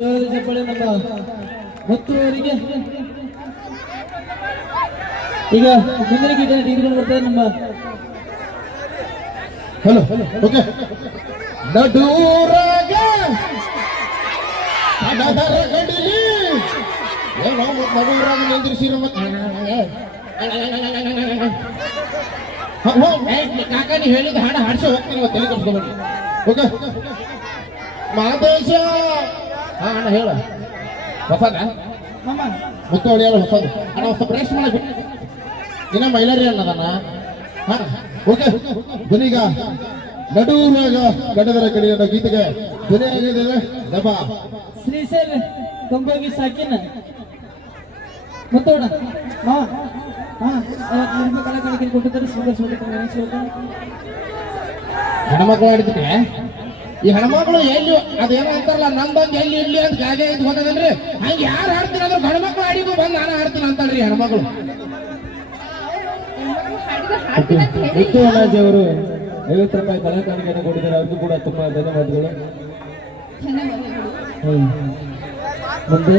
ನಮ್ಮ ಮುತ್ತು ಅವರಿಗೆ ಈಗ ಮುಂದಿನ ಗೀತೆ ತೆಗೆದುಕೊಂಡು ಬರ್ತಾರೆ ನಮ್ಮ ಹಲೋ ಓಕೆ ನಡೂರಾಗ ಅದರ ಗಡಿಲಿ ಏನೋ ನಡೂರಾಗ ನಿಂದಿರಿಸಿರೋ ಕಾಕ ನೀ ಹೇಳಿದ ಹಾಡು ಹಾಡ್ಸಿ ಹೋಗ್ತೀನಿ ತಲೆ ಕಟ್ಸ್ಕೊಬೇಡಿ ಓಕೆ ಮಹಾದೇಶ ಹಾ ಅಣ್ಣ ಹೇಳ ಹೊಸದ ಮುತ್ತು ಹೊಳಿ ಹೇಳ ಹೊಸದು ಅಣ್ಣ ಹೊಸ ಬ್ರೇಸ್ ಮಾಡಿ ಇನ್ನ ಮೈಲಾರಿ ಅನ್ನದಣ್ಣ ಹಾ ಓಕೆ ಬನ್ನೀಗ ನಡೂರಾಗ ಗಡದರ ಕಡೆ ಅನ್ನೋ ಗೀತೆಗೆ ಧ್ವನಿ ಆಗಿದ್ದೇವೆ ದಬ್ಬ ಶ್ರೀಶೈಲ್ ಕೊಂಬೋಗಿ ಸಾಕಿನ ಮುತ್ತೋಣ ಹಾ ಹಾ ಕಲಾಕಾರರಿಗೆ ಕೊಟ್ಟಿದ್ದಾರೆ ಸುಂದರ ಸುಂದರ ಹೆಣ್ಮಕ್ಳು ಆಡ್ತೀನಿ ಈ ಹೆಣ್ಮಕ್ಳು ಎಲ್ಲಿ ಅದೇನೋ ಅಂತಾರಲ್ಲ ನಮ್ದೊಂದು ಎಲ್ಲಿ ಇರ್ಲಿ ಅಂತ ಗಾದೆ ಇದು ಹೋದದನ್ರಿ ಹಂಗೆ ಯಾರು ಆಡ್ತೀನಿ ಅಂದ್ರೆ ಗಂಡ್ಮಕ್ಳು ಆಡಿಗೂ ಬಂದು ನಾನು ಆಡ್ತೀನಿ ಅಂತಾಳ್ರಿ ಹೆಣ್ಮಕ್ಳು ಮುತ್ತು ಅಣ್ಣಾಜಿ ಅವರು 50 ರೂಪಾಯಿ ಕಲಾಕಾರಿಕೆಯನ್ನು ಕೊಟ್ಟಿದ್ದಾರೆ ಅವ್ರಿಗೂ ಕೂಡ ತುಂಬಾ ಧನ್ಯವಾದಗಳು ಮುಂದೆ